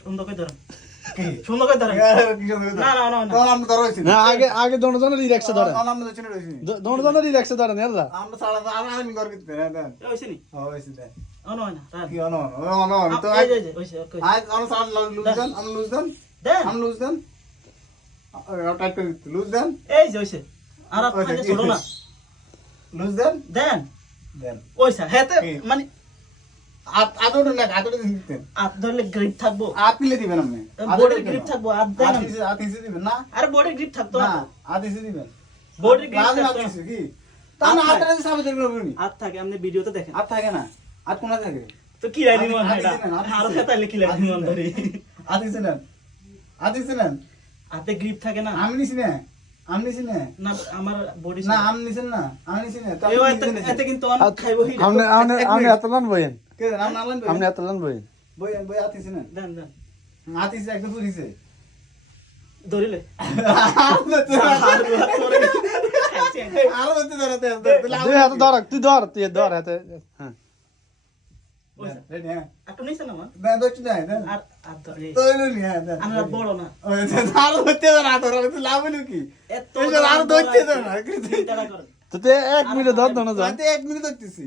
সুন্দর করে ধরেন কি সুন্দর করে ধরেন কি সুন্দর না না না না তখন আমরা ধরা হইছি না আগে আগে দোনো রিল্যাক্সে ধরেন আমরা চিনে রইছি দোনো রিল্যাক্সে ধরেন এলা আমরা সারা আমি ঘর কিতে দেন এ হইছে নি হইছি দেন অন হয় না রান কি অন তো এই যে হইছে ওকে আজ আমরা সারা লুজ দেন আমরা লুজ দেন দেন আমরা লুজ দেন টাইট করে দিতে লুজ দেন এই যে হইছে আর আপনি ছোট না লুজ দেন দেন দেন ওইসা হেতে কি? মানে আদর না আদর দিতেন হাত ধরলে গ্রিপ থাকবো আপিলে দিবেন আপনি বডির গ্রিপ থাকবো হাত দেন আতিসে দিবেন না আরে বডির গ্রিপ থাকতো না না আতিসে দিবেন বডির গ্রিপ লাজ থাকতো না। আতিসে কি তাহলে হাতটা দিয়ে সামনে দেখবেন আপনি হাত থাকে আপনি ভিডিওতে দেখেন হাত থাকে না হাত কোনা থাকে তো কি রাইনি মন হাত এটা দিছেন, হাত আর দিছেন। হেতালে কি রাইনি মন ধরি আতিসে নেন আতিসে নেন হাতে গ্রিপ থাকে না আমি নিছি না আমি নিছি না না আমার বডি না আমি নিছেন না আমি নিছি না তো এই আপনি নিছেন। এতে কিন্তু অনেক খাইবো হি আপনি আপনি এত লান বইন কে জানেন আপনি আনলেন আপনি এত লান বইন বই বই আতিসে নেন দেন দেন আতিসে একদম পুরিছে ধরিলে আরো হচ্ছে ধরাতে দুই হাতে ধর তুই ধর হাতে হ্যাঁ রেডি হ্যাঁ আপনি নিছেন না দেন দচ্ছি দেন দেন আর আর ধরে তো এলো নি হ্যাঁ দেন আমরা বড় না ওই যে আরো হচ্ছে না ধরা তো লাভ হলো কি এত এই যে আরো ধরতে দেন চিন্তা করেন তো তে 1 মিনিট ধর দোনো যা এক মিনিট ধরতেছি